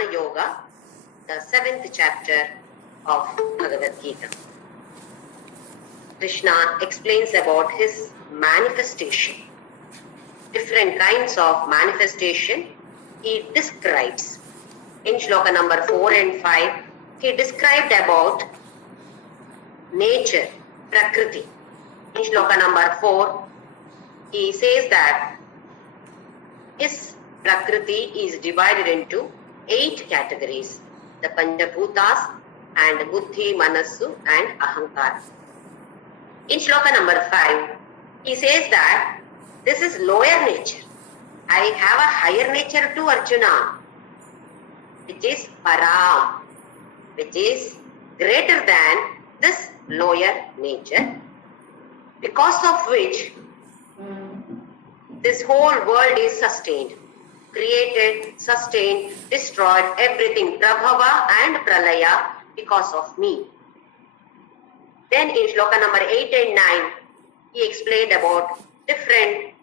Jnana Yoga, the 7th chapter of Bhagavadgita. Krishna explains about his manifestation. Different kinds of manifestation he describes. In Shloka number 4 and 5, he described about nature, Prakriti. In Shloka number 4, he says that his Prakriti is divided into 8 categories. The Panchabhutas and Buddhi, Manasu and Ahankara. In Shloka number 5, he says that this is lower nature. I have a higher nature too, Arjuna, which is Param, which is greater than this lower nature, because of which this whole world is sustained, created, sustained, destroyed, everything, Prabhava and Pralaya, because of me. Then in Shloka number 8 and 9, he explained about different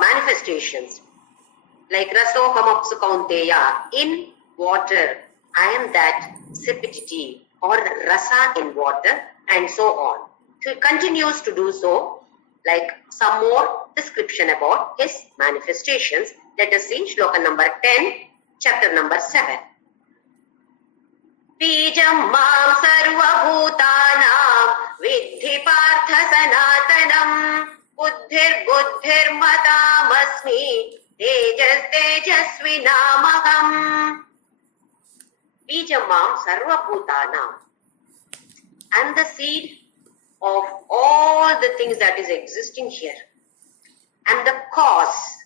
manifestations, like Rasohamapsu Kaunteya, in water, I am that sapidity or rasa in water, and so on. So he continues to do so, like some more description about his manifestations. Let us see Shloka number 10, chapter number 7. Bijam mam sarva bhutanam vidhi partha sanatanam buddhir buddhir matamasmi tejas tejasvinamaham. Bijam mam sarva bhutanam. I am the seed of all the things that is existing here. I am the cause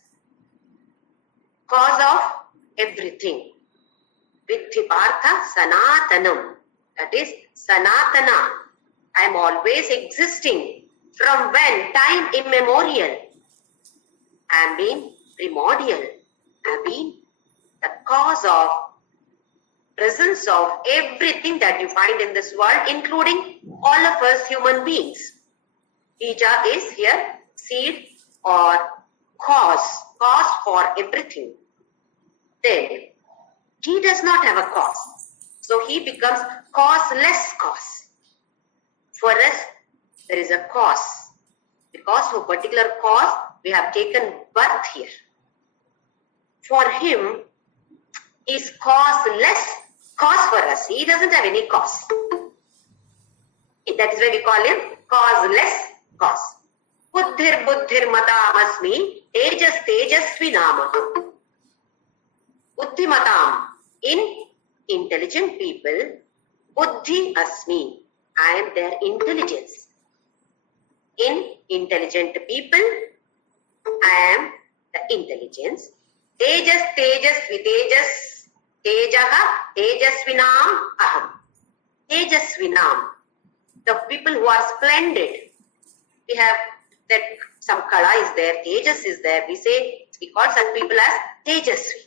of everything. Vidhi partha sanatanam. That is sanatana. I am always existing. From when? Time immemorial. I am being primordial. I am being the cause of presence of everything that you find in this world, including all of us human beings. Bija is here seed or cause for everything. Then he does not have a cause, so he becomes causeless cause. For us, there is a cause. Because of a particular cause, we have taken birth here. For him, is causeless cause for us. He doesn't have any cause. That is why we call him causeless cause. Buddhir buddhir matamasmi tejas tejasvinamaham. Buddhimatam, in intelligent people, buddhi asmi, I am their intelligence. In intelligent people, I am the intelligence. Tejas tejaha tejasvinam aham. Tejasvinam, the people who are splendid. We have that some kala is there, tejas is there. We call such people as tejasvi.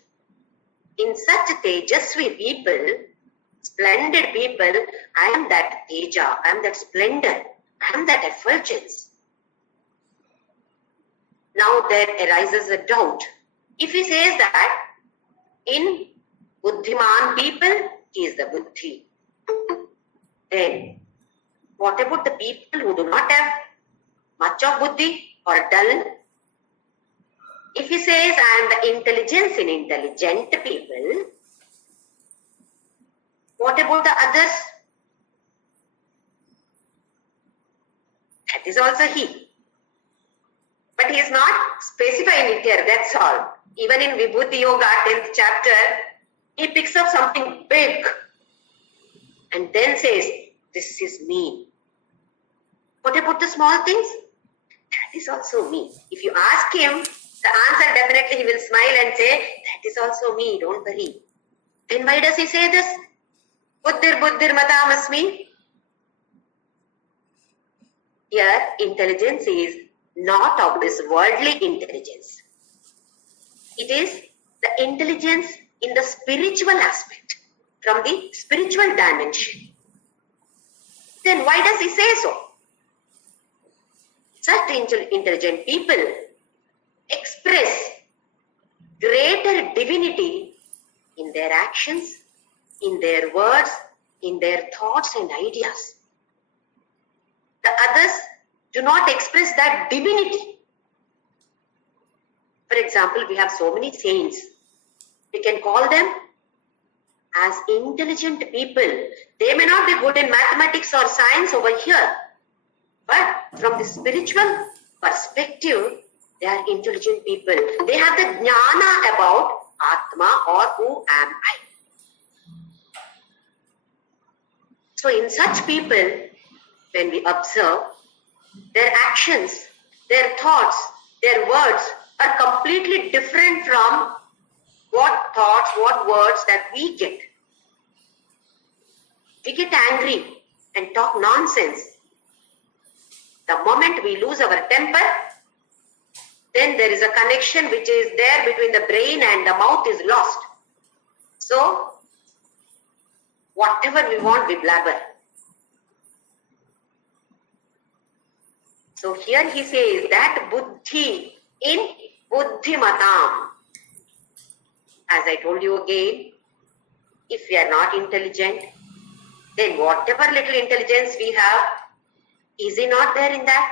In such tejasvi people, splendid people, I am that teja, I am that splendor, I am that effulgence. Now there arises a doubt. If he says that in buddhiman people, he is the buddhi, then what about the people who do not have much of buddhi or dull? If he says I am the intelligence in intelligent people, what about the others? That is also he. But he is not specifying it here, that's all. Even in Vibhuti Yoga, 10th chapter, he picks up something big and then says, this is me. What about the small things? That is also me. If you ask him, the answer definitely he will smile and say, that is also me, don't worry. Then why does he say this? Buddhir buddhir matamasmi. Here, intelligence is not of this worldly intelligence. It is the intelligence in the spiritual aspect, from the spiritual dimension. Then why does he say so? Such intelligent people express greater divinity their actions, in their words, in their thoughts and ideas. The others do not express that divinity. For example, we have so many saints. We can call them as intelligent people. They may not be good in mathematics or science over here, but from the spiritual perspective, they are intelligent people. They have the jnana about Atma, or who am I. So in such people, when we observe, their actions, their thoughts, their words are completely different from what thoughts, what words that we get. We get angry and talk nonsense. The moment we lose our temper, then there is a connection which is there between the brain and the mouth is lost. So, whatever we want, we blabber. So here he says that buddhi in buddhimatam. As I told you again, if we are not intelligent, then whatever little intelligence we have, is he not there in that?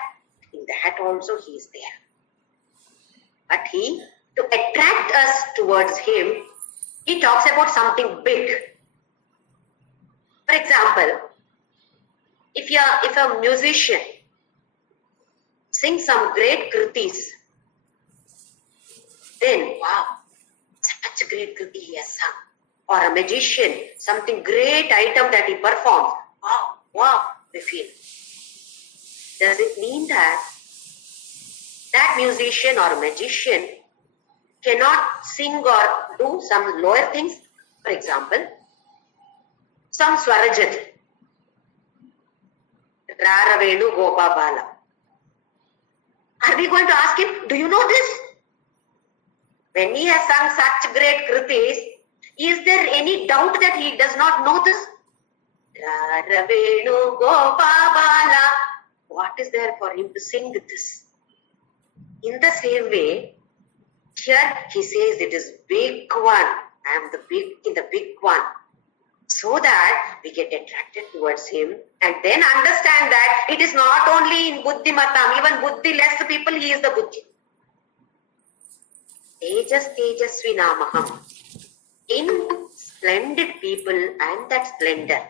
In that also he is there. But to attract us towards him, he talks about something big. For example, if a musician sings some great kritis, then wow, such a great kriti he has sung. Or a magician, something great item that he performs. Wow, we feel. Does it mean that musician or magician cannot sing or do some lower things? For example, some Swarajat. Raravenu Gopabala. Are we going to ask him, do you know this? When he has sung such great kritis, is there any doubt that he does not know this? Raravenu Gopabala. What is there for him to sing this? In the same way, here he says it is big one. I am in the big one. So that we get attracted towards him and then understand that it is not only in buddhimatam, even buddhi-less people, he is the buddhi. Tejasvi namaham. In splendid people and that splendor.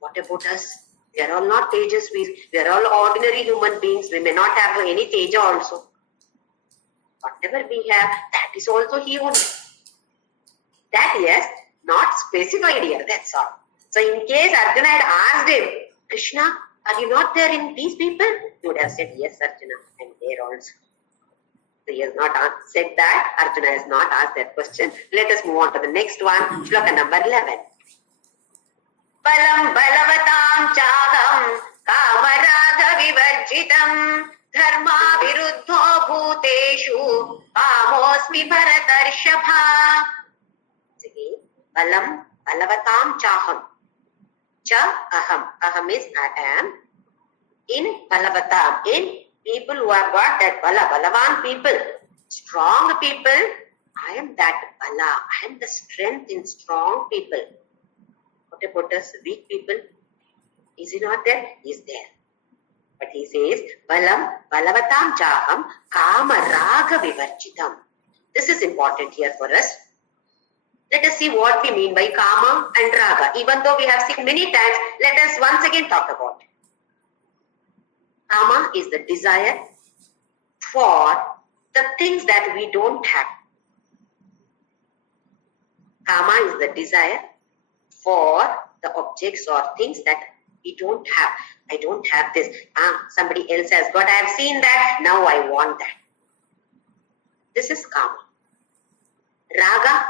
What about us? We are all not tejasvis. We are all ordinary human beings. We may not have any teja also. Whatever we have, that is also he only. That yes, not specified here, that's all. So in case Arjuna had asked him, Krishna, are you not there in these people? He would have said, yes, Arjuna, I am there also. So he has not said that. Arjuna has not asked that question. Let us move on to the next one. Shloka number 11. Balam balavatam chaham kamaraga vivarjitam dharma viruddho bhuteshu kamosmi bharatarshabha. Balam balavatam chaham. Cha aham. Aham is I am. In balavatam. In people who have got that bala. Balavan people. Strong people. I am that bala. I am the strength in strong people. What about us weak people? Is he not there? He is there. But he says, Balam balavatam chaham kama raga vivarjitam. This is important here for us. Let us see what we mean by kama and raga. Even though we have seen many times, let us once again talk about it. Kama is the desire for the things that we don't have. Kama is the desire for the objects or things that we don't have. I don't have this. Somebody else has got. I have seen that. Now I want that. This is kama. Raga,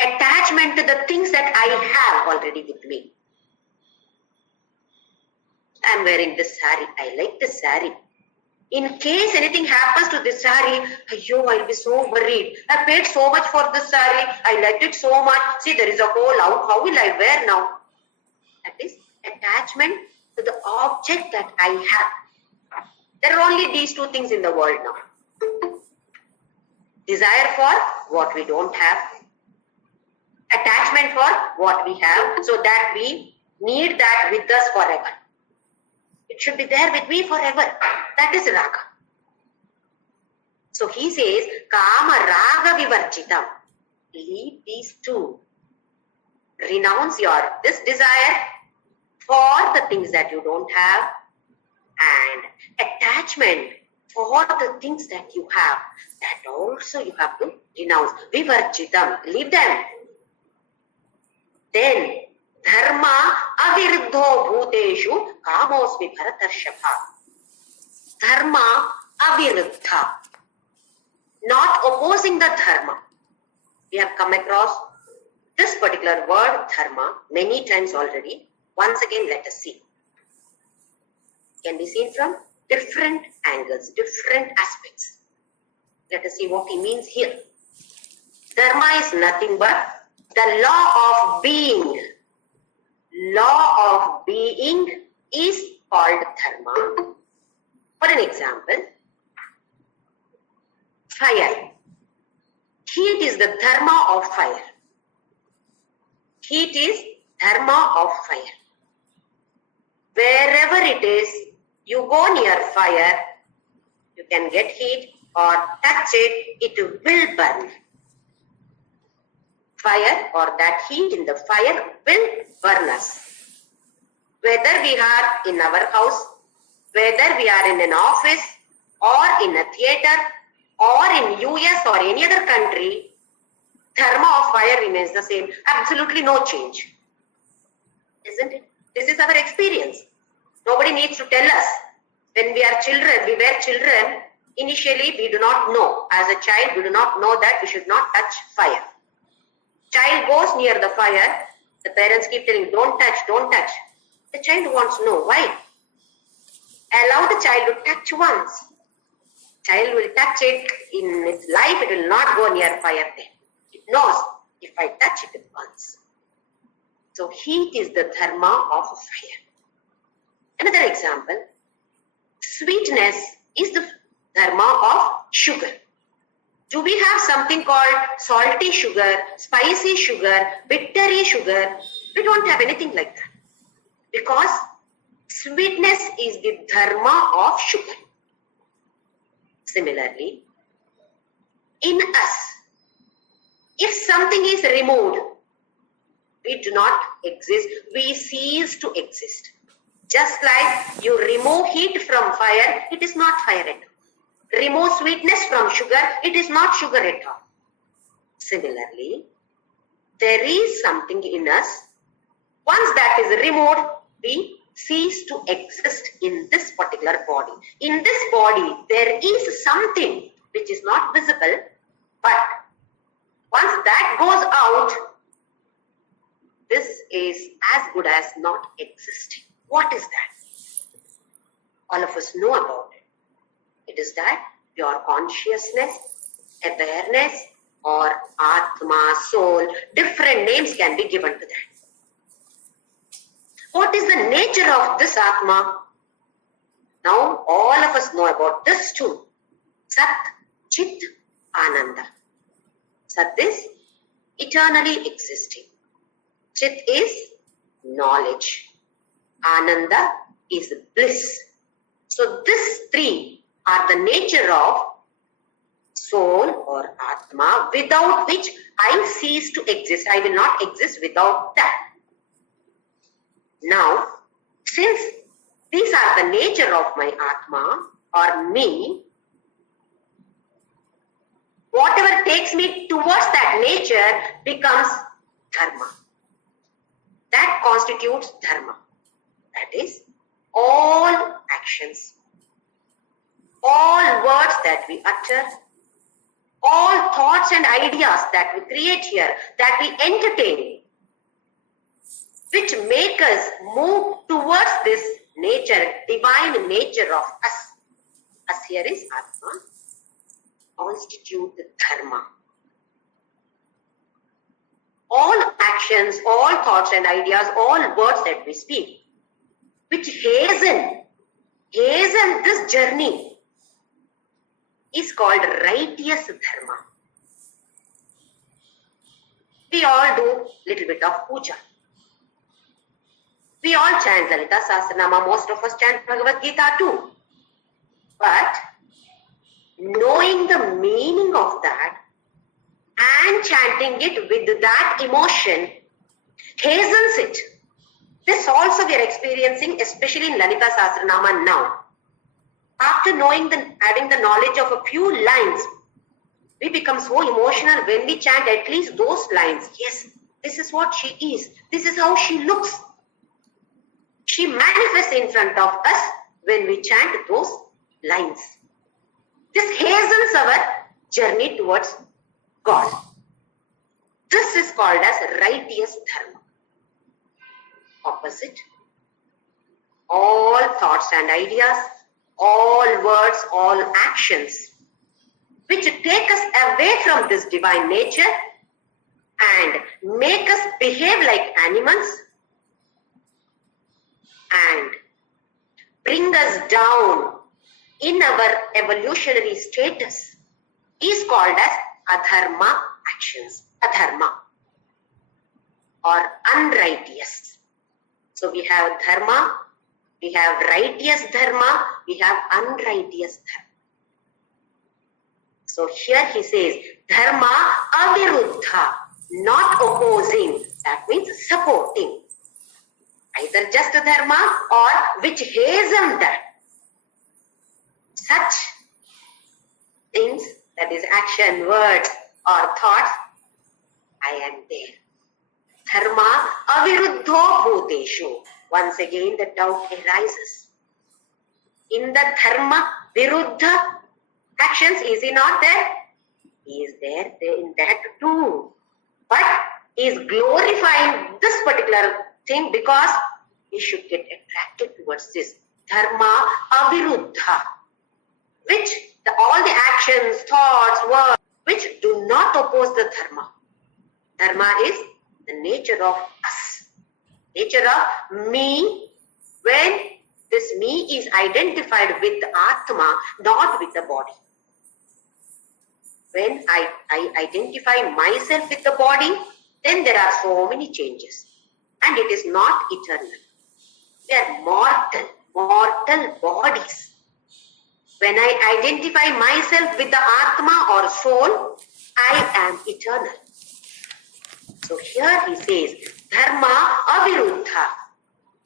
attachment to the things that I have already with me. I am wearing this sari. I like this sari. In case anything happens to this sari, I'll be so worried. I paid so much for this sari. I liked it so much. See, there is a hole out. How will I wear now? That is attachment to the object that I have. There are only these two things in the world now. Desire for what we don't have attachment for what we have, so that we need that with us forever. It should be there with me forever. That is raga. So he says, kama raga vivarjitam. Leave these two. Renounce this desire for the things that you don't have, and attachment for the things that you have. That also you have to renounce. Vivarjitam. Leave them. Then dharma aviruddho bhuteshu kamosmi bharatarshapha. Dharma aviruddha. Not opposing the dharma. We have come across this particular word dharma many times already. Once again, let us see. Can be seen from different angles, different aspects. Let us see what he means here. Dharma is nothing but the law of being. Law of being is called dharma. For an example, fire. Heat is the dharma of fire. Heat is dharma of fire. Wherever it is, you go near fire, you can get heat or touch it, it will burn. Fire or that heat in the fire will burn us. Whether we are in our house, whether we are in an office or in a theater or in US or any other country, dharma of fire remains the same. Absolutely no change. Isn't it? This is our experience. Nobody needs to tell us. When we are children, we were children, initially we do not know. As a child, we do not know that we should not touch fire. Child goes near the fire, the parents keep telling, don't touch, don't touch. The child wants to know why. Allow the child to touch once. Child will touch it in its life, it will not go near fire then. It knows, if I touch it once. So heat is the dharma of fire. Another example, sweetness is the dharma of sugar. Do we have something called salty sugar, spicy sugar, bittery sugar? We don't have anything like that. Because sweetness is the dharma of sugar. Similarly, in us, if something is removed, we do not exist, we cease to exist. Just like you remove heat from fire, it is not fire at all. Remove sweetness from sugar, it is not sugar at all. Similarly, there is something in us, once that is removed, we cease to exist in this particular body. In this body, there is something which is not visible, but once that goes out, this is as good as not existing. What is that? All of us know about it. It is that your consciousness, awareness, or Atma, soul, different names can be given to that. What is the nature of this Atma? Now all of us know about this too. Sat, Chit, Ananda. Sat is eternally existing. Chit is knowledge. Ananda is bliss. So these three are the nature of soul or Atma, without which I cease to exist. I will not exist without that. Now, since these are the nature of my Atma or me, whatever takes me towards that nature becomes dharma. That constitutes dharma. That is, all actions, all words that we utter, all thoughts and ideas that we create here, that we entertain, which make us move towards this nature, divine nature of us. Us here is Atma, constitute the dharma. All actions, all thoughts and ideas, all words that we speak, which hasten this journey, is called righteous dharma. We all do little bit of puja. We all chant Lalita Sahasranama, most of us chant Bhagavadgita too. But knowing the meaning of that and chanting it with that emotion hastens it. This also we are experiencing, especially in Lalita Sahasranama now. After having the knowledge of a few lines, we become so emotional when we chant at least those lines. Yes, this is what she is. This is how she looks. She manifests in front of us when we chant those lines. This hastens our journey towards God. This is called as righteous dharma. Opposite. All thoughts and ideas, all words, all actions which take us away from this divine nature and make us behave like animals and bring us down in our evolutionary status is called as adharma actions, adharma or unrighteous. So we have dharma, we have righteous dharma, we have unrighteous dharma. So here he says, dharma aviruddha, not opposing, that means supporting. Either just dharma or which hasten that. Such things, that is action, words or thoughts, I am there. Dharma aviruddho bhuteshu. Once again the doubt arises. In the dharma viruddha actions, is he not there? He is there in that too. But he is glorifying this particular thing because he should get attracted towards this. Dharma aviruddha. Which all the actions, thoughts, words, which do not oppose the dharma. Dharma is the nature of us. Nature of me, when this me is identified with the Atma, not with the body. When I identify myself with the body, then there are so many changes. And it is not eternal. They are mortal bodies. When I identify myself with the Atma or soul, I am eternal. So here he says, dharma aviruddha.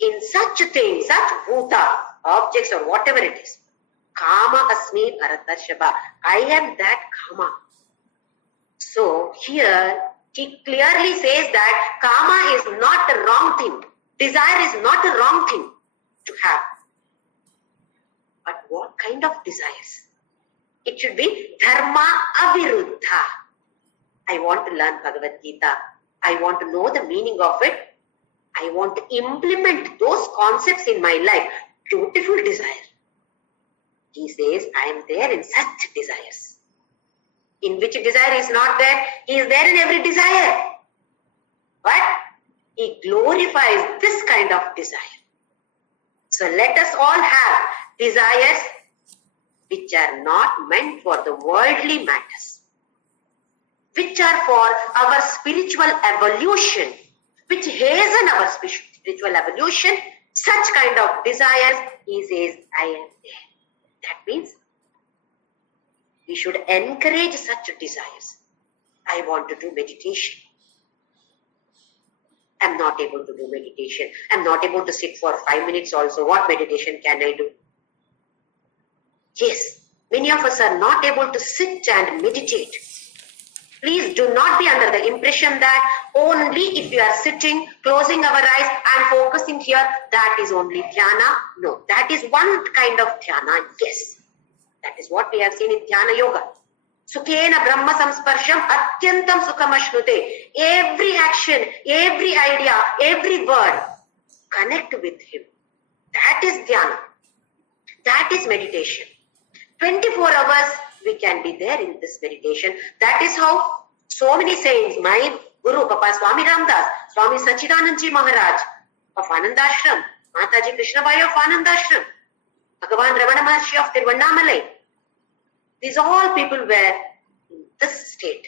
In such things, such bhuta, objects or whatever it is, kama asmi bharatarshava. I am that kama. So here he clearly says that kama is not a wrong thing. Desire is not a wrong thing to have. But what kind of desires? It should be dharma aviruddha. I want to learn Bhagavad Gita. I want to know the meaning of it. I want to implement those concepts in my life. Beautiful desire. He says, I am there in such desires. In which desire is not there? He is there in every desire. But he glorifies this kind of desire. So let us all have desires which are not meant for the worldly matters, which are for our spiritual evolution, which hasten our spiritual evolution. Such kind of desires, he says, I am there. That means we should encourage such desires. I want to do meditation. I'm not able to do meditation. I'm not able to sit for 5 minutes also. What meditation can I do? Yes, many of us are not able to sit and meditate. Please do not be under the impression that only if you are sitting, closing our eyes and focusing here, that is only dhyana. No, that is one kind of dhyana, yes. That is what we have seen in dhyana yoga. Sukhena brahma samsparsham atyantam sukhamashnute. Every action, every idea, every word, connect with him. That is dhyana. That is meditation. 24 hours we can be there in this meditation. That is how so many saints, my Guru, Papa Swami Ramdas, Swami Sachidanandji Maharaj of Anandashram, Mataji Krishnabai of Anandashram, Bhagavan Ramana Maharshi of Tiruvannamalai. These all people were in this state.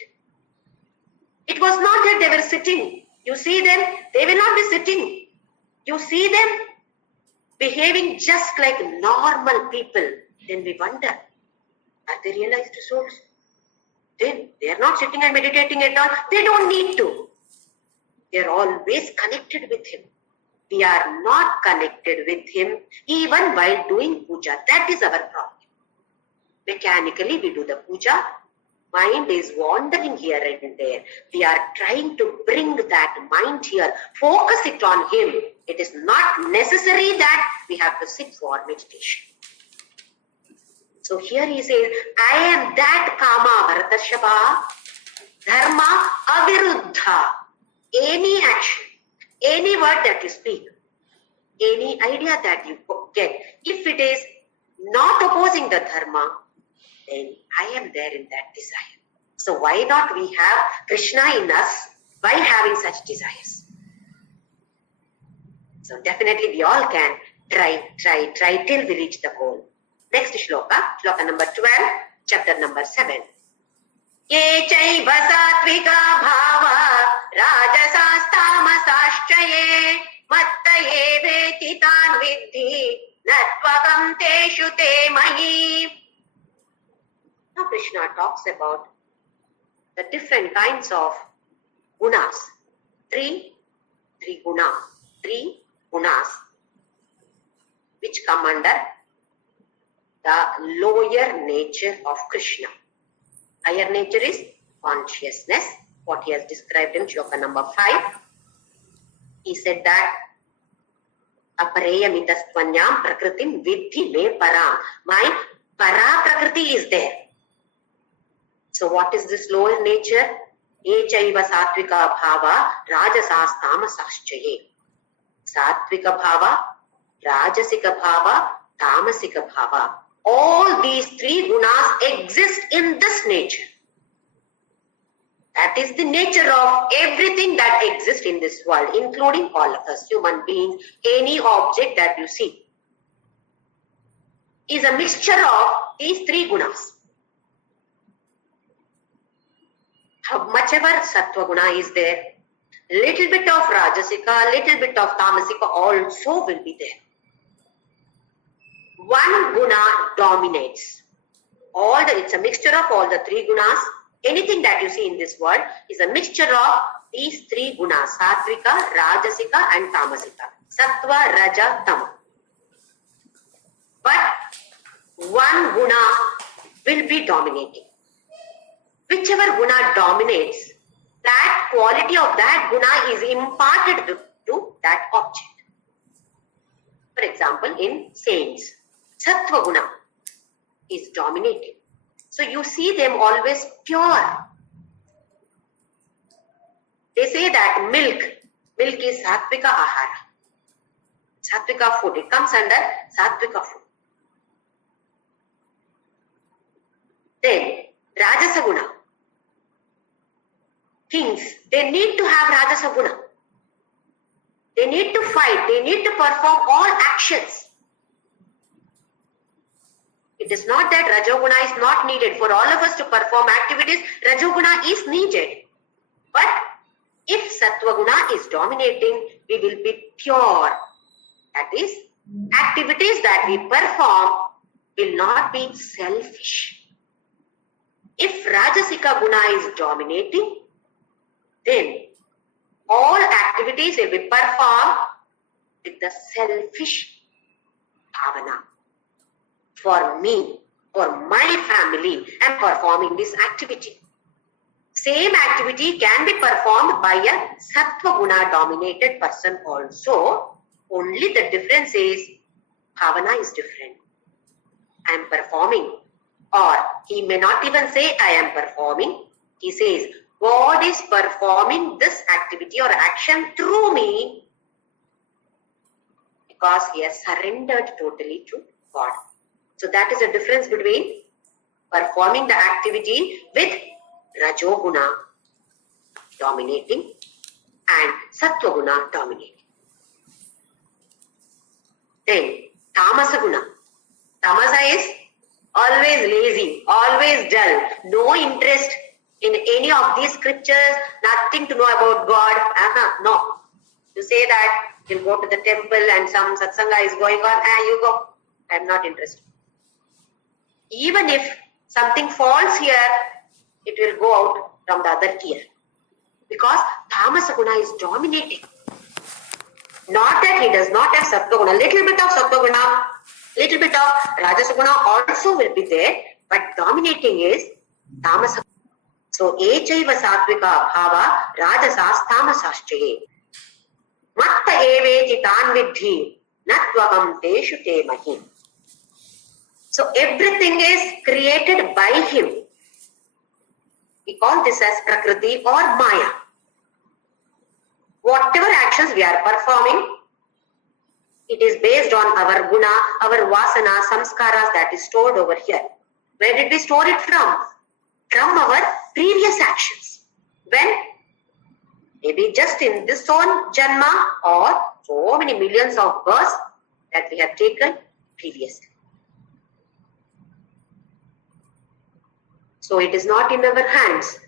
It was not that they were sitting You see them, they will not be sitting. You see them behaving just like normal people. Then we wonder, are they realized souls? Then they are not sitting and meditating at all. They don't need to. They are always connected with Him. We are not connected with Him even while doing puja. That is our problem. Mechanically we do the puja. Mind is wandering here and there. We are trying to bring that mind here. Focus it on Him. It is not necessary that we have to sit for meditation. So here he says, I am that kama bharatashrava, dharma aviruddha. Any action, any word that you speak, any idea that you get, if it is not opposing the dharma, then I am there in that desire. So why not we have Krishna in us by having such desires? So definitely we all can try till we reach the goal. Next shloka, shloka number 12, chapter number 7. Ye chaiva satvika bhava rajasastamasaschaye mattaye vetitan vidhi natvakam teshu te mahi. Now Krishna talks about the different kinds of gunas. Three gunas which come under the lower nature of Krishna. Higher nature is consciousness, what he has described in shloka number 5. He said that apareyamitastvanyam prakritim vidhi me param. My para prakriti is there. So what is this lower nature? Echaiva satvika bhava rajasas tamasaschaye. Satvika bhava, rajasika bhava, tamasika bhava. All these three gunas exist in this nature. That is the nature of everything that exists in this world, including all of us, human beings. Any object that you see is a mixture of these three gunas. How much ever sattva guna is there, little bit of rajasika, little bit of tamasika also will be there. One guna dominates. It's a mixture of all the three gunas. Anything that you see in this world is a mixture of these three gunas, satvika, rajasika and tamasika. Sattva, raja, tama. But one guna will be dominating. Whichever guna dominates, that quality of that guna is imparted to that object. For example, in saints, sattva guna is dominating. So you see them always pure. They say that milk is sattvika ahara. Sattvika food, it comes under sattvika food. Then rajasa guna. Kings, they need to have rajasa guna. They need to fight, they need to perform all actions. It is not that Rajoguna is not needed. For all of us to perform activities, Rajoguna is needed. But if Sattva-guna is dominating, we will be pure. That is, activities that we perform will not be selfish. If Rajasika guna is dominating, then all activities will be performed with the selfish bhavana. For me, for my family, I am performing this activity. Same activity can be performed by a Sattva guna dominated person also. Only the difference is bhavana is different. I am performing, or he may not even say I am performing. He says God is performing this activity or action through me because he has surrendered totally to God. So that is the difference between performing the activity with Rajoguna dominating and Sattvaguna dominating. Then Tamasa guna. Tamasa is always lazy, always dull, no interest in any of these scriptures, nothing to know about God. No. You say that you'll go to the temple and some satsanga is going on, you go. I'm not interested. Even if something falls here, it will go out from the other ear. Because tamasa guna is dominating. Not that he does not have sattva guna. Little bit of sattva guna, little bit of rajasa guna also will be there, but dominating is tamasa. So, echaiva satvika bhava rajasas tamasaschaye. Matta eveti tan vidhi natvagam teshu te mahi. So, everything is created by him. We call this as Prakriti or Maya. Whatever actions we are performing, it is based on our guna, our vasana, samskaras that is stored over here. Where did we store it from? From our previous actions. When? Maybe just in this own janma or so many millions of births that we have taken previously. So it is not in our hands.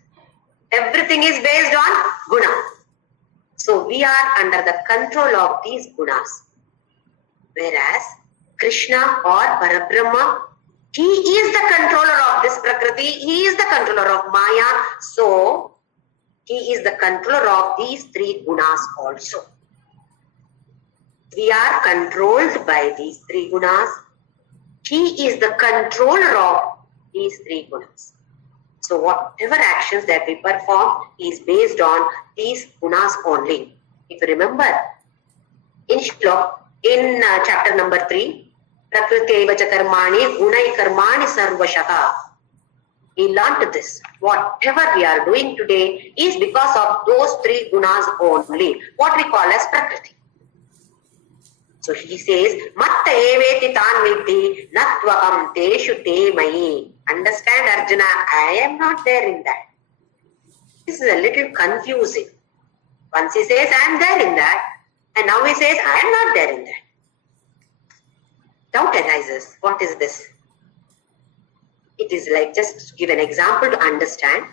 Everything is based on guna. So we are under the control of these gunas. Whereas Krishna or Parabrahma, he is the controller of this Prakriti, he is the controller of Maya. So he is the controller of these three gunas also. We are controlled by these three gunas. He is the controller of these three gunas. So whatever actions that we perform is based on these gunas only. If you remember, in Shloka, in chapter number 3, Prakriti Vacha Karmani Gunai Karmani Sarvashaka, we learned this. Whatever we are doing today is because of those three gunas only, what we call as Prakriti. So he says, Matta eveti tan vidhi natvakam teshu te mayi. Understand, Arjuna, I am not there in that. This is a little confusing. Once he says, I am there in that, and now he says, I am not there in that. Doubt arises. What is this? It is like, just to give an example to understand.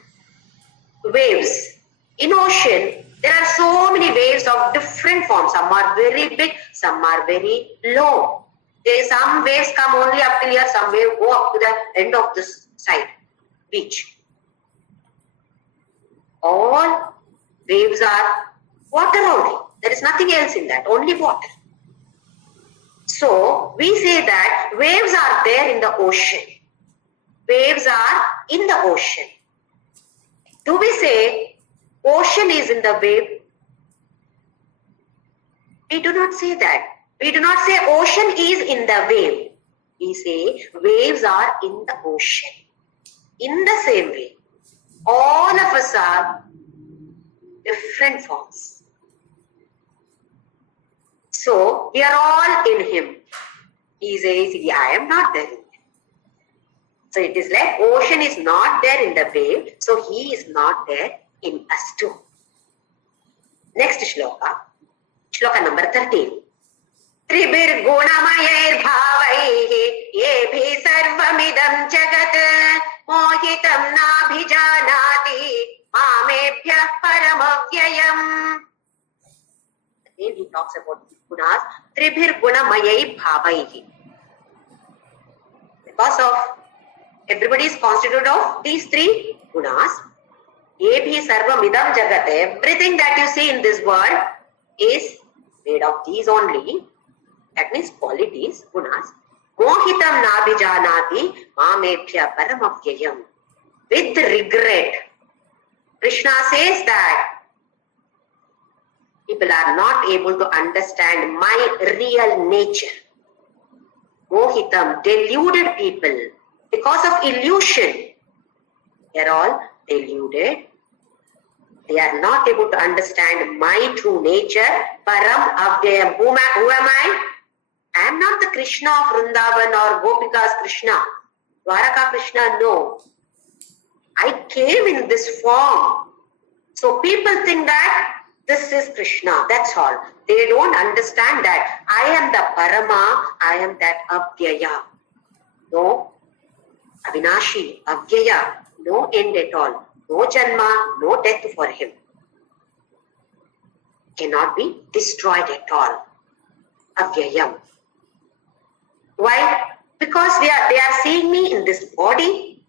Waves. In ocean, there are so many waves of different forms. Some are very big, some are very low. Some waves come only up till here, some waves go up to the end of this side, beach. All waves are water only. There is nothing else in that, only water. So, we say that waves are there in the ocean. Waves are in the ocean. Do we say ocean is in the wave? We do not say that. We do not say ocean is in the wave. We say waves are in the ocean. In the same way, all of us are different forms. So, we are all in him. He says, I am not there in him. So, it is like ocean is not there in the wave. So, he is not there in us too. Next shloka. Shloka number 13. त्रिभिर्गुणमयैर्भावैः येभिः सर्वमिदं जगत् मोहितं नाभिजानाति मामेभ्यः परमव्ययम्. Again he talks about gunas. त्रिभिर्गुणमयैः भावैः. Because of everybody is constituted of these three gunas. येभिः सर्वमिदं जगत्. Everything that you see in this world is made of these only. That means qualities, gunas. Mohitam nabhijanati mamebhya paramavyayam. With regret, Krishna says that people are not able to understand my real nature. Mohitam, deluded people. Because of illusion, they are all deluded. They are not able to understand my true nature. Param avyayam. Who am I? I am not the Krishna of Vrindavan or Gopika's Krishna, Dwaraka Krishna, no. I came in this form. So people think that this is Krishna, that's all. They don't understand that I am the Parama, I am that Avyaya. No, Avinashi, Avyaya, no end at all. No janma, no death for him. Cannot be destroyed at all. Avyayam. Why? Because they are seeing me in this body.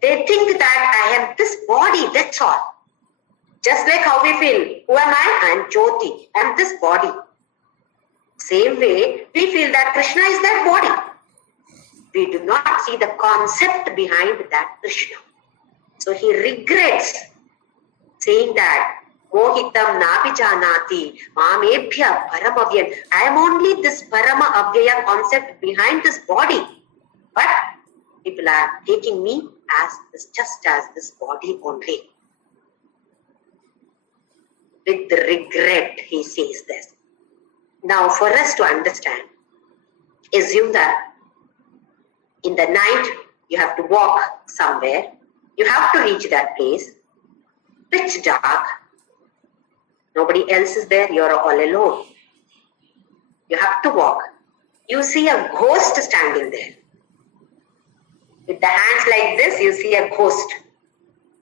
They think that I am this body, that's all. Just like how we feel. Who am I? I am Jyoti. I am this body. Same way, we feel that Krishna is that body. We do not see the concept behind that Krishna. So he regrets saying that Mohitam napi janati mamebhya paramavyam. I am only this parama avyaya concept behind this body. But people are taking me as this, just as this body only. With regret, he says this. Now, for us to understand, assume that in the night you have to walk somewhere, you have to reach that place, pitch dark, nobody else is there, you're all alone. You have to walk. You see a ghost standing there. With the hands like this, you see a ghost.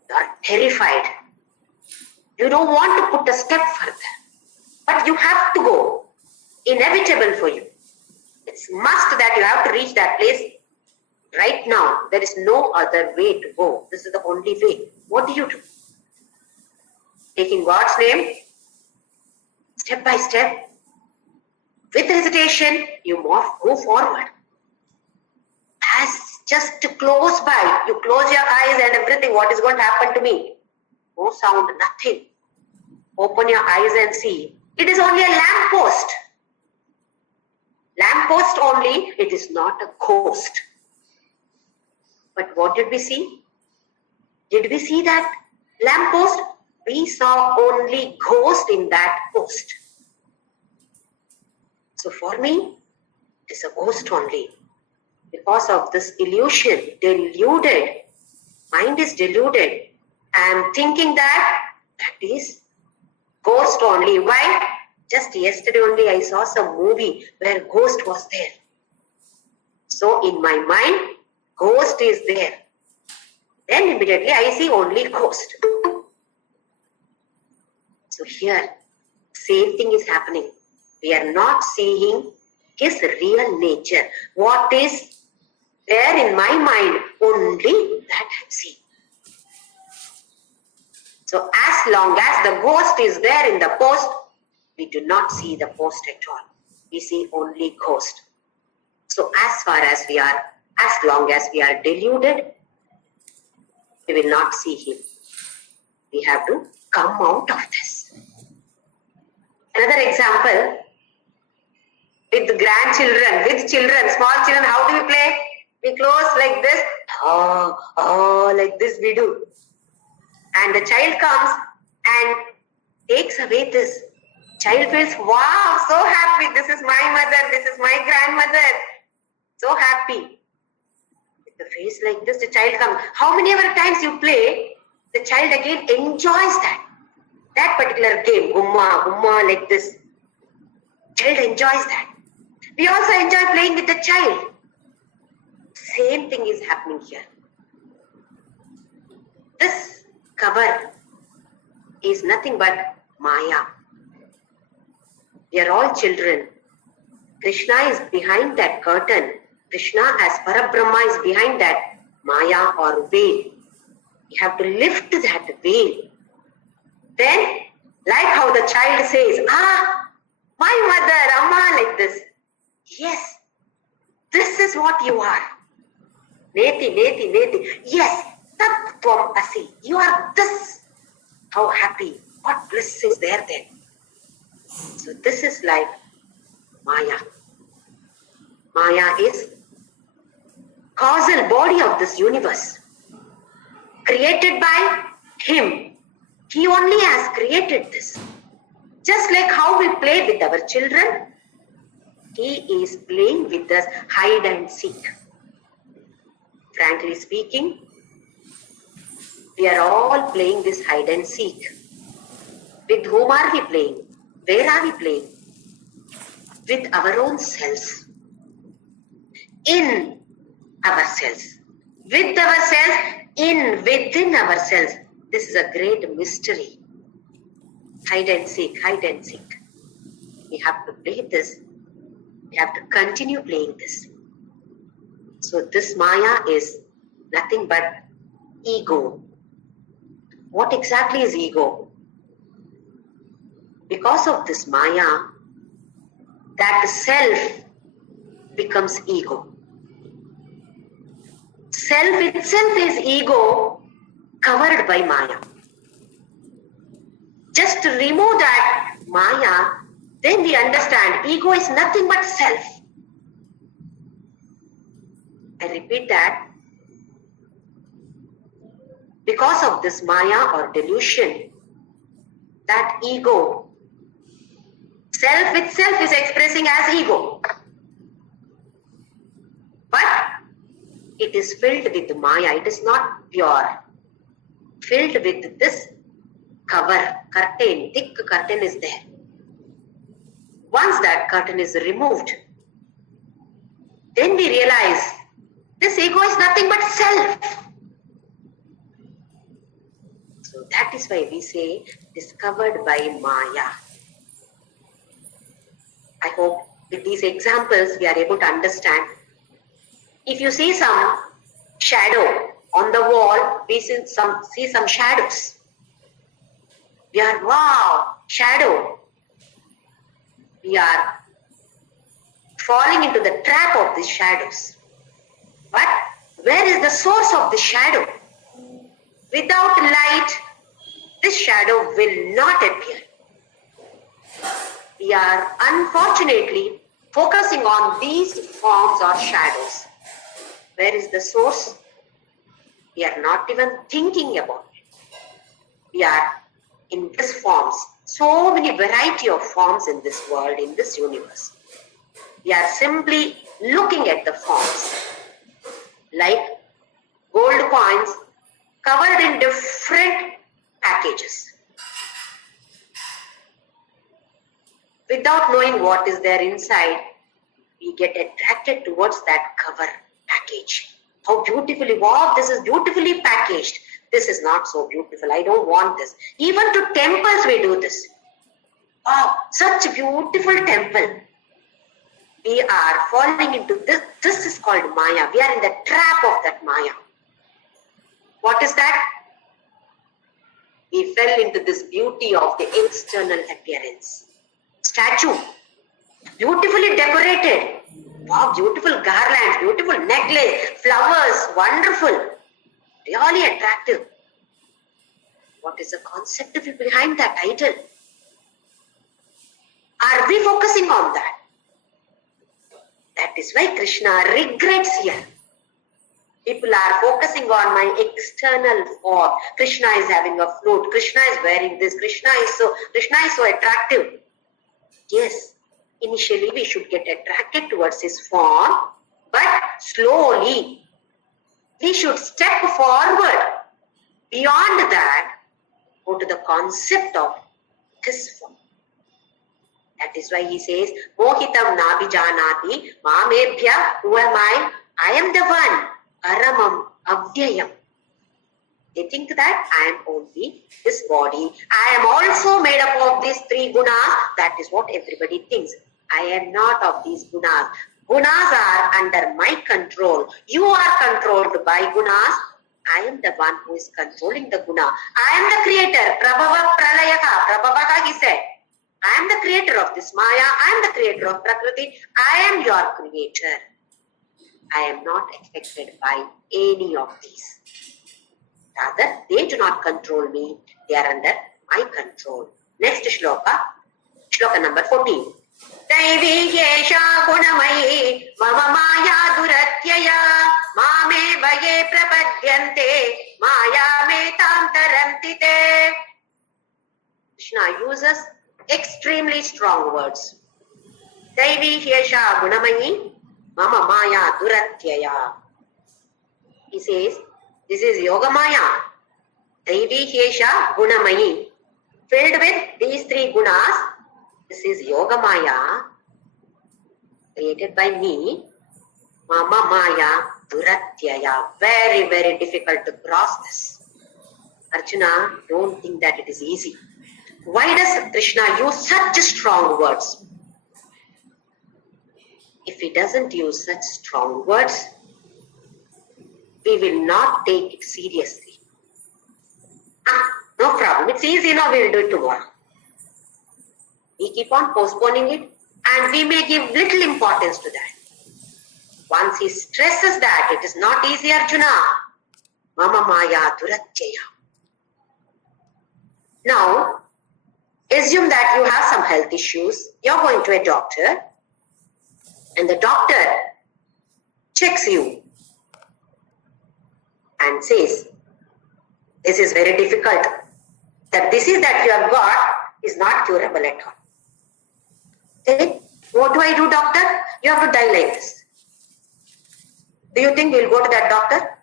You are terrified. You don't want to put a step further. But you have to go. Inevitable for you. It's must that you have to reach that place right now. There is no other way to go. This is the only way. What do? Taking God's name, step by step, with hesitation, you move forward. As just close by, you close your eyes and everything, what is going to happen to me? No sound, nothing. Open your eyes and see. It is only a lamp post. Lamp post only, it is not a ghost. But what did we see? Did we see that lamp post? We saw only ghost in that post. So for me, it is a ghost only. Because of this illusion, deluded, mind is deluded. I am thinking that is ghost only. Why? Just yesterday only I saw some movie where ghost was there. So in my mind, ghost is there. Then immediately I see only ghost. So here, same thing is happening. We are not seeing his real nature. What is there in my mind, only that I see. So as long as the ghost is there in the post, we do not see the post at all. We see only ghost. So as long as we are deluded, we will not see him. We have to come out of this. Another example, with grandchildren, with children, small children, how do we play? We close like this, like this we do. And the child comes and takes away this. Child feels, wow, so happy. This is my mother, this is my grandmother. So happy. With the face like this, the child comes. How many ever times you play, the child again enjoys that particular game. Gumma, like this. Child enjoys that. We also enjoy playing with the child. Same thing is happening here. This cover is nothing but Maya. We are all children. Krishna is behind that curtain. Krishna as Parabrahma is behind that Maya or veil. We have to lift that veil. Then, like how the child says, my mother, Amma, like this. Yes, this is what you are. Neti. Yes, Tat Tvam Asi. You are this. How happy. What bliss is there then? So this is like Maya. Maya is causal body of this universe. Created by him. He only has created this. Just like how we play with our children, he is playing with us hide and seek. Frankly speaking, we are all playing this hide and seek. With whom are we playing? Where are we playing? With our own selves. In ourselves. with ourselves, within ourselves. This is a great mystery. Hide and seek, hide and seek. We have to play this. We have to continue playing this. So this Maya is nothing but ego. What exactly is ego? Because of this Maya, that self becomes ego. Self itself is ego covered by Maya. Just to remove that Maya, then we understand ego is nothing but self. I repeat that. Because of this Maya or delusion, that ego, self itself is expressing as ego. But it is filled with Maya. It is not pure. Filled with this cover, curtain, thick curtain is there. Once that curtain is removed, then we realize this ego is nothing but self. So that is why we say discovered by Maya. I hope with these examples we are able to understand. If you see some shadow on the wall, we see some shadows. We are, wow, shadow. We are falling into the trap of these shadows. But where is the source of the shadow? Without light, this shadow will not appear. We are unfortunately focusing on these forms or shadows. Where is the source? We are not even thinking about it. We are in these forms. So many variety of forms in this world, in this universe. We are simply looking at the forms. Like gold coins covered in different packages. Without knowing what is there inside, we get attracted towards that cover package. How beautifully, wow, this is beautifully packaged. This is not so beautiful. I don't want this. Even to temples we do this. Oh, such a beautiful temple. We are falling into this. This is called Maya. We are in the trap of that Maya. What is that? We fell into this beauty of the external appearance. Statue, beautifully decorated. Wow, beautiful garlands, beautiful necklace, flowers, wonderful. Really attractive. What is the concept behind that idol? Are we focusing on that? That is why Krishna regrets here. People are focusing on my external form. Krishna is having a flute. Krishna is wearing this. Krishna is so attractive. Yes, initially we should get attracted towards his form, but slowly we should step forward. Beyond that, go to the concept of his form. That is why he says, Mohitam nabijanati mamebhya, who am I? I am the one, aramam avyayam. They think that I am only this body. I am also made up of these three gunas. That is what everybody thinks. I am not of these gunas. Gunas are under my control. You are controlled by gunas. I am the one who is controlling the guna. I am the creator. Prabhava pralayaka. Prabhavaha, he said. I am the creator of this Maya. I am the creator of Prakriti. I am your creator. I am not affected by any of these. Rather, they do not control me. They are under my control. Next shloka. Shloka number 14. Daivi yesha gunamayi mama maya duratyaya mame vaye prapadyante maya me tamtarantite. Krishna uses extremely strong words. Daivi yesha gunamayi mama maya duratyaya. He says, this is Yoga Maya. Daivi Hesha Gunamayi. Filled with these three gunas. This is Yoga Maya. Created by me. Mama Maya. Duratyaya. Very, very difficult to cross this. Arjuna, don't think that it is easy. Why does Krishna use such strong words? If he doesn't use such strong words, we will not take it seriously. No problem. It's easy now, we will do it tomorrow. We keep on postponing it and we may give little importance to that. Once he stresses that it is not easy, Arjuna, Mama Maya Duratyaya. Now, assume that you have some health issues. You're going to a doctor and the doctor checks you and says, this is very difficult. The disease that you have got is not curable at all. Okay? What do I do, doctor? You have to die like this. Do you think we'll go to that doctor?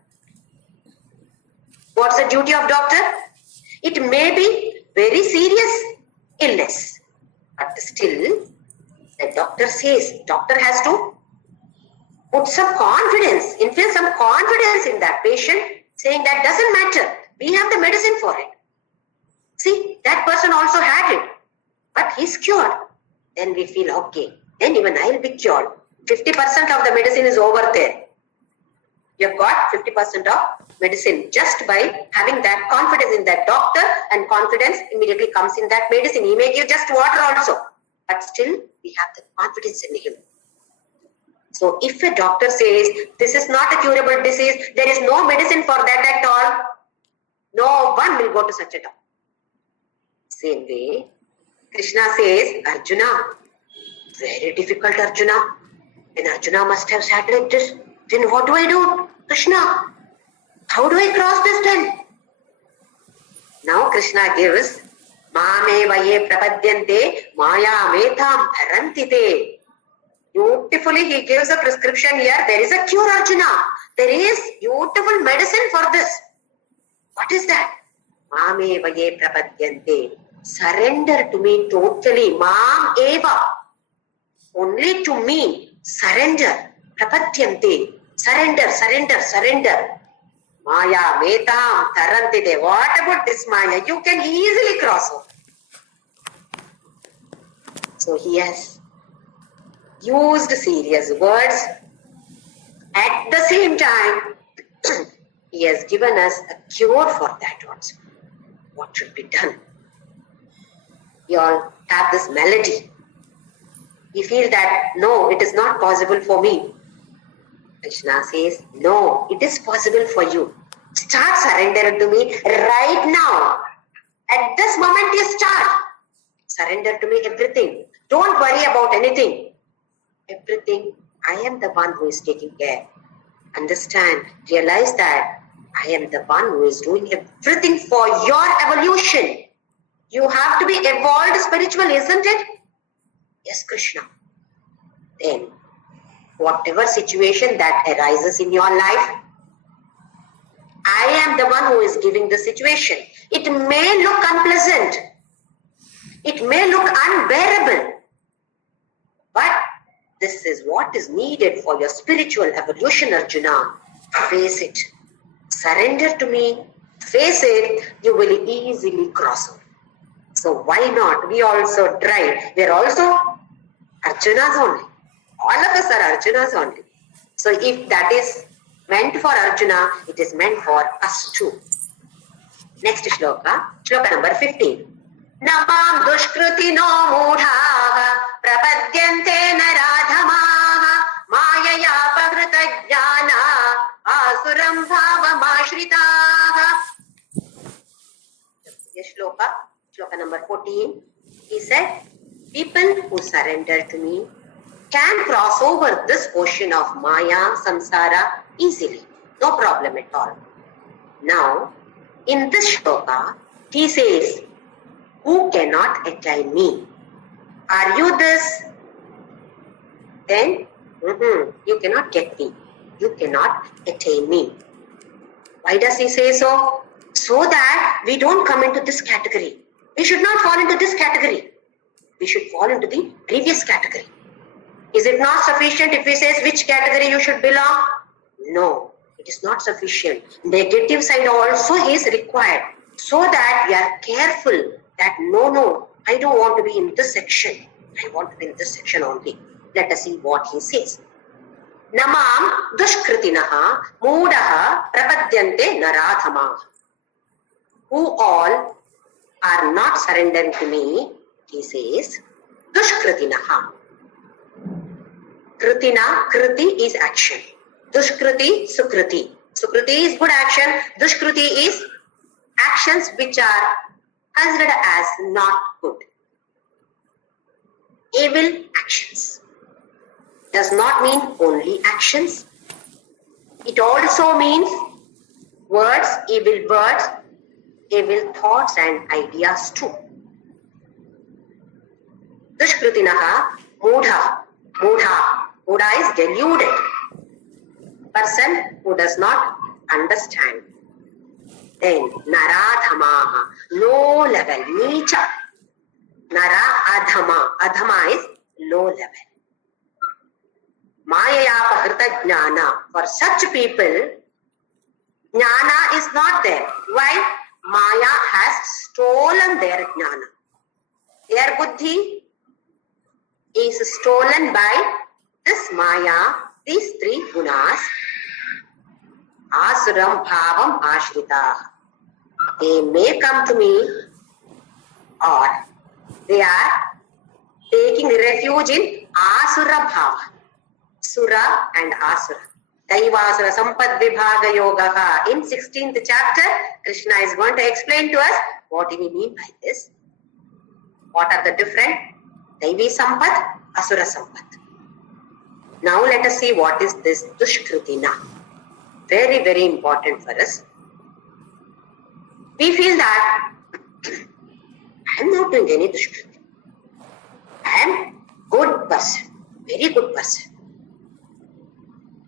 What's the duty of doctor? It may be very serious illness, but still the doctor says, doctor has to put some confidence, instill some confidence in that patient, saying that doesn't matter. We have the medicine for it. See, that person also had it, but he's cured. Then we feel okay. Then even I will be cured. 50% of the medicine is over there. You have got 50% of medicine just by having that confidence in that doctor, and confidence immediately comes in that medicine. He may give just water also, but still we have the confidence in him. So if a doctor says this is not a curable disease, there is no medicine for that at all, no one will go to such a doctor. Same way, Krishna says, Arjuna, very difficult Arjuna. Then Arjuna must have sat like this. Then what do I do, Krishna? How do I cross this then? Now Krishna gives, Mame vaye prapadyante maya metam dharantite. Beautifully he gives a prescription here. There is a cure, Arjuna. There is beautiful medicine for this. What is that? Mame vaye prapadyante. Surrender to me totally. Mam eva. Only to me. Surrender. Prapadyante. Surrender, surrender, surrender. Maya metam tarantite. What about this Maya? You can easily cross over. So he has used serious words. At the same time, he has given us a cure for that also. What should be done? We all have this melody. We feel that, no, it is not possible for me. Krishna says, no, it is possible for you. Start surrendering to me right now. At this moment you start. Surrender to me everything. Don't worry about anything. Everything, I am the one who is taking care. Understand, realize that I am the one who is doing everything for your evolution. You have to be evolved spiritually, isn't it? Yes, Krishna. Then, whatever situation that arises in your life, I am the one who is giving the situation. It may look unpleasant. It may look unbearable. But this is what is needed for your spiritual evolution, Arjuna. Face it. Surrender to me. Face it. You will easily cross over. So why not? We also try. We are also Arjunas only. All of us are Arjunas only. So if that is meant for Arjuna, it is meant for us too. Next shloka, shloka number 15. Namam dushkriti no mudhaha prapadyante naradhamaha mayaya pavrita jnana asuram bhavamashritaha. Shloka, shloka number 14. He said, people who surrender to me can cross over this ocean of Maya, Samsara easily. No problem at all. Now, in this shloka, he says, who cannot attain me? Are you this? Then, you cannot get me. You cannot attain me. Why does he say so? So that we don't come into this category. We should not fall into this category. We should fall into the previous category. Is it not sufficient if he says which category you should belong? No, it is not sufficient. Negative side also is required, so that we are careful that no, I don't want to be in this section. I want to be in this section only. Let us see what he says. Namam dushkritinaha moodaha prapadyante naradhama. Who all are not surrendering to me, he says, dushkritinaha. Kritina, kriti is action. Dushkriti, sukriti. Sukriti is good action. Dushkriti is actions which are considered as not good. Evil actions does not mean only actions. It also means words, evil thoughts and ideas too. Dushkritinaha mudha. Mudha is deluded. Person who does not understand. Then naradhamaha, low level, nicha. Nara adhama. Adhama is low level. Mayaya pahrita jnana. For such people, jnana is not there. Why? Maya has stolen their jnana. Their buddhi is stolen by this Maya, these three gunas. Asuram bhavam ashrita. They may come to me, or they are taking refuge in asura bhava. Sura and asura. Daivasura sampad vibhaga yogaha. In 16th chapter, Krishna is going to explain to us what do we mean by this. What are the different Daivi sampad, asura sampad. Now let us see what is this dushkritina. Very, very important for us. We feel that I am not doing any dushkriti. I am good person, very good person.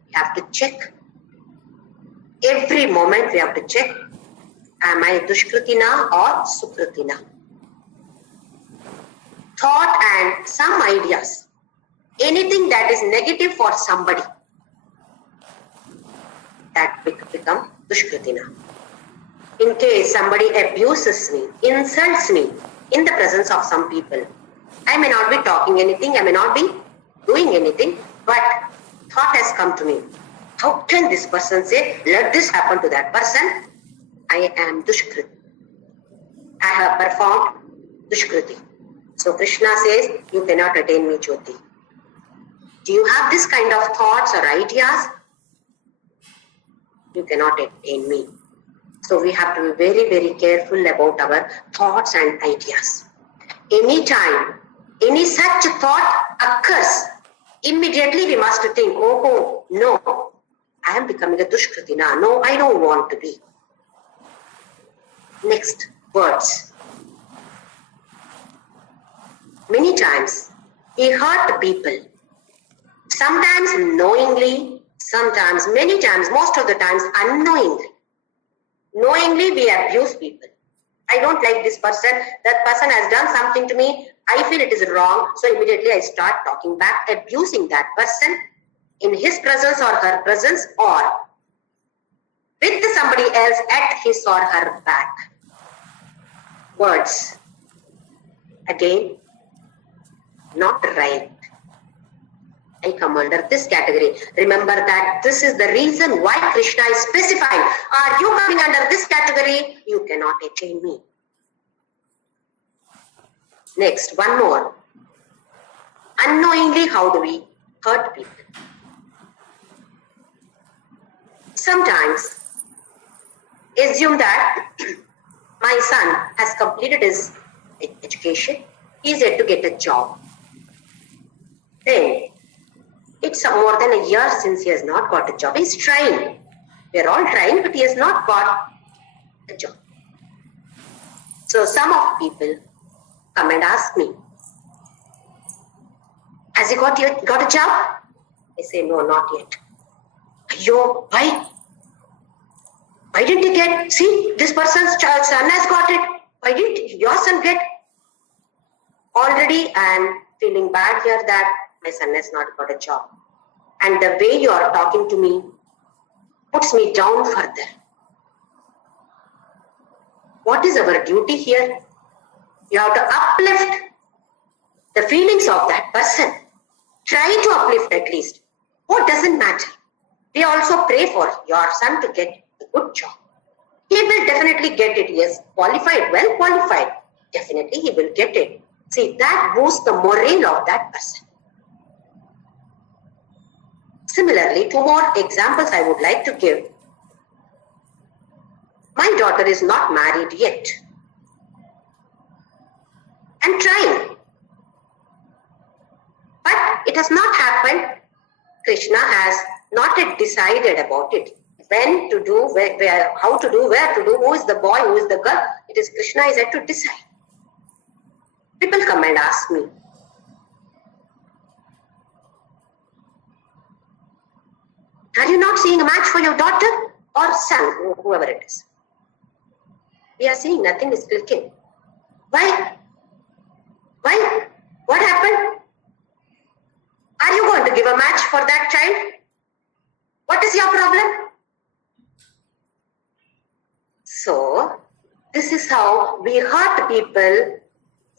We have to check. Every moment we have to check, am I dushkritina or sukritina? Thought and some ideas. Anything that is negative for somebody, that become dushkritina. In case somebody abuses me, insults me in the presence of some people, I may not be talking anything, I may not be doing anything, but thought has come to me. How can this person say, let this happen to that person? I am dushkrit. I have performed dushkriti. So Krishna says, you cannot attain me, Jyoti. Do you have this kind of thoughts or ideas? You cannot attain me. So we have to be very, very careful about our thoughts and ideas. Anytime any such thought occurs, immediately we must think, oh no, I am becoming a dushkritina. No, I don't want to be. Next, words. Many times we hurt people. Sometimes knowingly, sometimes, many times, most of the times unknowingly. Knowingly we abuse people. I don't like this person. That person has done something to me. I feel it is wrong. So immediately I start talking back, abusing that person in his presence or her presence, or with somebody else at his or her back. Words. Again, not right. I come under this category. Remember that this is the reason why Krishna is specifying. Are you coming under this category? You cannot attain me. Next, one more. Unknowingly, how do we hurt people? Sometimes, assume that my son has completed his education. He is yet to get a job. Then, it's more than a year since he has not got a job. He's trying. We are all trying, but he has not got a job. So some of people come and ask me, has he got a job? I say, no, not yet. Yo, why? Why didn't he get? See, this person's son has got it. Why didn't your son get? Already I am feeling bad here that my son has not got a job. And the way you are talking to me, puts me down further. What is our duty here? You have to uplift the feelings of that person. Try to uplift at least. What doesn't matter? We also pray for your son to get a good job. He will definitely get it. Yes, qualified, well qualified. Definitely he will get it. See, that boosts the morale of that person. Similarly, 2 more examples I would like to give. My daughter is not married yet. I'm trying. But it has not happened. Krishna has not yet decided about it. When to do, where, how to do, where to do, who is the boy, who is the girl. It is Krishna is yet to decide. People come and ask me, are you not seeing a match for your daughter or son, whoever it is? We are seeing nothing is clicking. Why? Why? What happened? Are you going to give a match for that child? What is your problem? So, this is how we hurt people.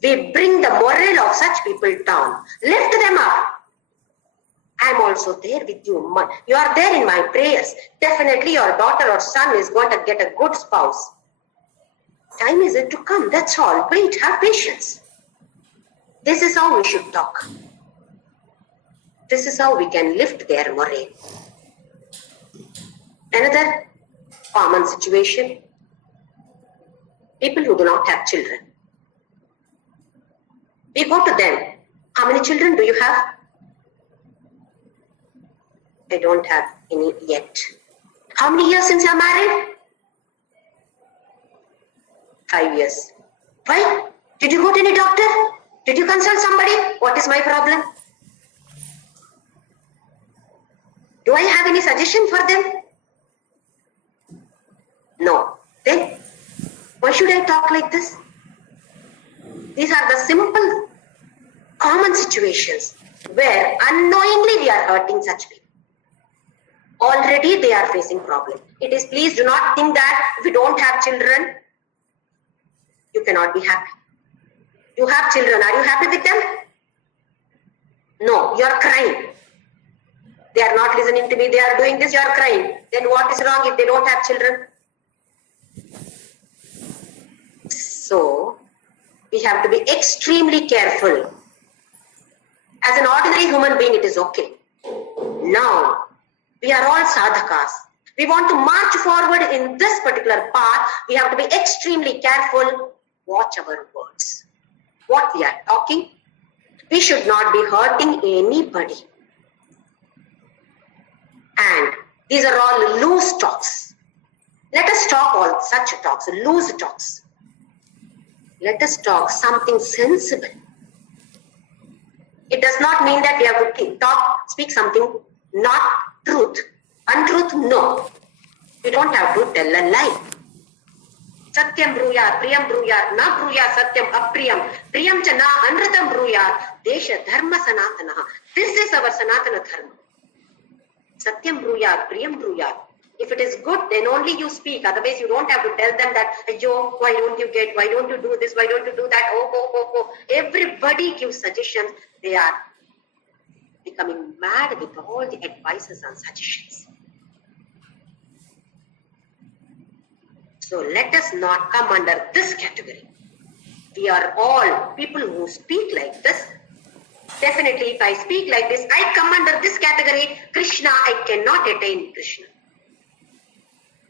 We bring the morale of such people down. Lift them up. I am also there with you. You are there in my prayers. Definitely your daughter or son is going to get a good spouse. Time is it to come. That's all. Wait, have patience. This is how we should talk. This is how we can lift their morale. Another common situation. People who do not have children. We go to them. How many children do you have? I don't have any yet. How many years since you are married? 5 years. Why? Did you go to any doctor? Did you consult somebody? What is my problem? Do I have any suggestion for them? No. Then, why should I talk like this? These are the simple, common situations where unknowingly we are hurting such people. Already they are facing problems. It is, please do not think that if you don't have children, you cannot be happy. You have children, are you happy with them? No, you are crying. They are not listening to me, they are doing this, you are crying. Then what is wrong if they don't have children? So, we have to be extremely careful. As an ordinary human being, it is okay. Now, we are all sadhakas. We want to march forward in this particular path. We have to be extremely careful. Watch our words. What we are talking, we should not be hurting anybody. And these are all loose talks. Let us talk all such talks, loose talks. Let us talk something sensible. It does not mean that we have to speak something not truth. Untruth, no. You don't have to tell a lie. Satyam bruyat, priyam bruyat, na bruyat satyam apriyam, priyam cha na anratam bruyat, desha dharma sanatana. This is our sanatana dharma. Satyam bruyat, priyam bruyat. If it is good, then only you speak. Otherwise, you don't have to tell them that, yo, why don't you get, why don't you do this, why don't you do that, oh. Everybody gives suggestions. They are becoming mad with all the advices and suggestions. So let us not come under this category. We are all people who speak like this. Definitely, if I speak like this, I come under this category. Krishna, I cannot attain Krishna.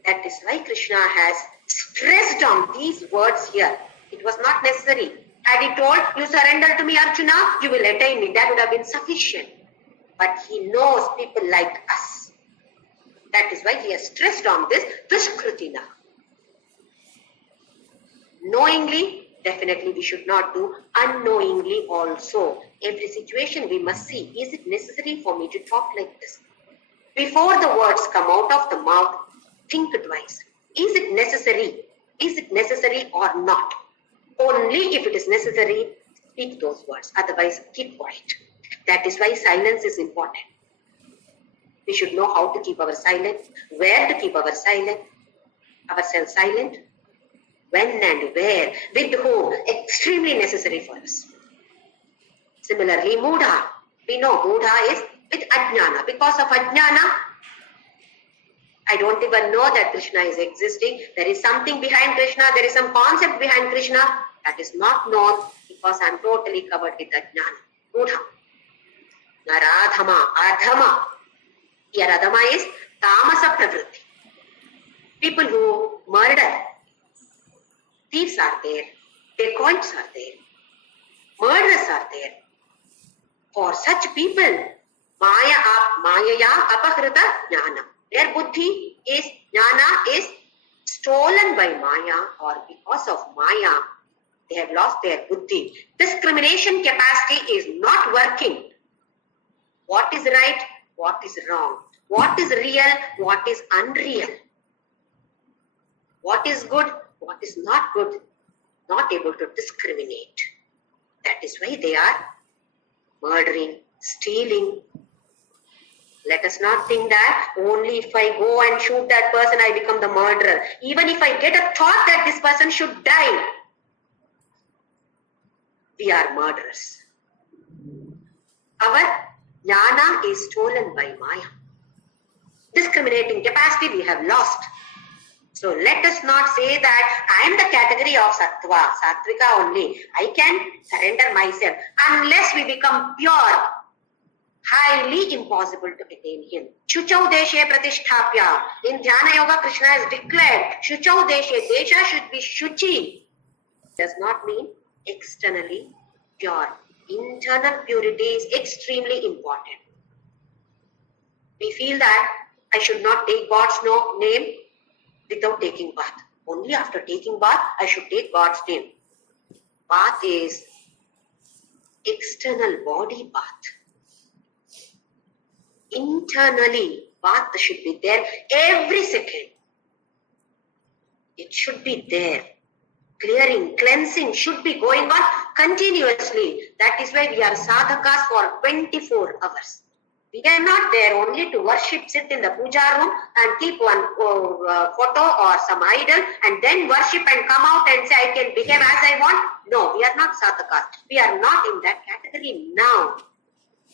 That is why Krishna has stressed on these words here. It was not necessary. Had he told, you surrender to me, Arjuna, you will attain me. That would have been sufficient. But he knows people like us. That is why he has stressed on this, Dushkritina. Knowingly, definitely we should not do. Unknowingly also. Every situation we must see, is it necessary for me to talk like this? Before the words come out of the mouth, think twice. Is it necessary? Is it necessary or not? Only if it is necessary, speak those words. Otherwise, keep quiet. That is why silence is important. We should know how to keep our silent, where to keep our silent, ourselves silent, when and where, with whom, extremely necessary for us. Similarly, Mudha. We know Mudha is with Ajnana. Because of Ajnana, I don't even know that Krishna is existing. There is something behind Krishna. There is some concept behind Krishna that is not known because I am totally covered with Ajnana. Mudha. Naradhama, Adhama. Here Adhama is Tamasa Pravritti. People who murder. Thieves are there. Dacoits are there. Murderers are there. For such people, Mayaya apahrita jnana. Their buddhi is, jnana is stolen by Maya, or because of Maya, they have lost their buddhi. Discrimination capacity is not working. What is right? What is wrong? What is real? What is unreal? What is good? What is not good? Not able to discriminate. That is why they are murdering, stealing. Let us not think that only if I go and shoot that person, I become the murderer. Even if I get a thought that this person should die, we are murderers. Our jnana is stolen by Maya. Discriminating capacity we have lost. So let us not say that I am the category of sattva, sattvika only. I can surrender myself. Unless we become pure, highly impossible to attain him. Shuchau deshe pratisthapya. In Dhyana Yoga, Krishna has declared, Shuchau deshe, desha should be shuchi. Does not mean externally pure. Internal purity is extremely important. We feel that I should not take God's name without taking bath. Only after taking bath, I should take God's name. Bath is external body bath. Internally, bath should be there every second. It should be there. Clearing, cleansing should be going on continuously. That is why we are sadhakas for 24 hours. We are not there only to worship, sit in the puja room and keep one photo or some idol and then worship and come out and say, I can behave as I want. No, we are not sadhakas. We are not in that category now.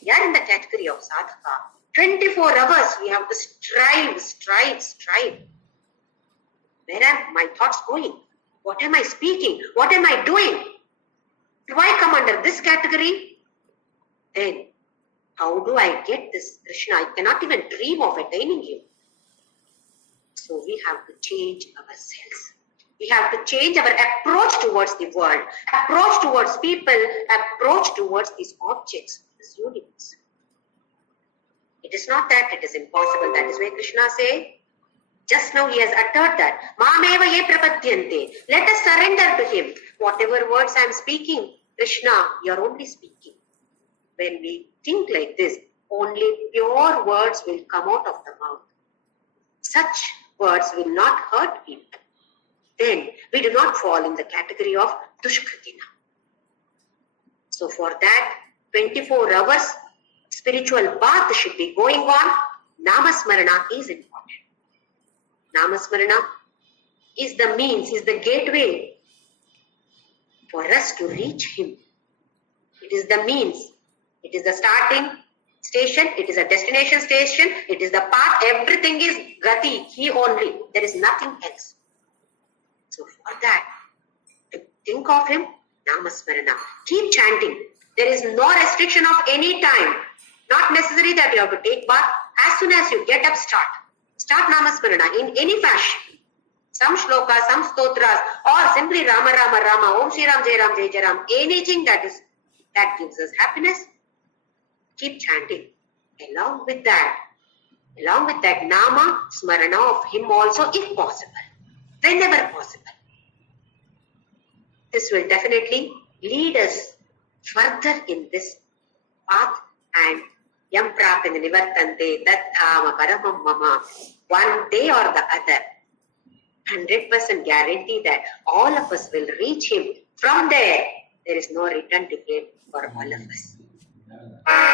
We are in the category of sadhaka. 24 hours we have to strive. Where are my thoughts going? What am I speaking? What am I doing? Do I come under this category? Then how do I get this Krishna? I cannot even dream of attaining him. So we have to change ourselves. We have to change our approach towards the world, approach towards people, approach towards these objects, this universe. It is not that it is impossible. That is why Krishna says, just now he has uttered that. Mameva ye prapadyante. Let us surrender to him. Whatever words I am speaking, Krishna, you are only speaking. When we think like this, only pure words will come out of the mouth. Such words will not hurt people. Then we do not fall in the category of dushkritina. So for that, 24 hours spiritual bath should be going on. Namasmarana is important. Namasmarana is the means, is the gateway for us to reach him. It is the means. It is the starting station. It is a destination station. It is the path. Everything is gati, he only. There is nothing else. So for that, to think of him, Namasmarana. Keep chanting. There is no restriction of any time. Not necessary that you have to take bath. As soon as you get up, start. Start Namasmarana in any fashion. Some shlokas, some stotras, or simply Rama Rama Rama, Om Shri Ram Jai Ram Jai Jai Ram. Anything that gives us happiness, keep chanting. Along with that Nama Smarana of him also if possible. Whenever possible. This will definitely lead us further in this path and Yam Prapin Nivartante Dattama Paramam Mama. One day or the other, 100% guarantee that all of us will reach him. From there is no return to him for all of us.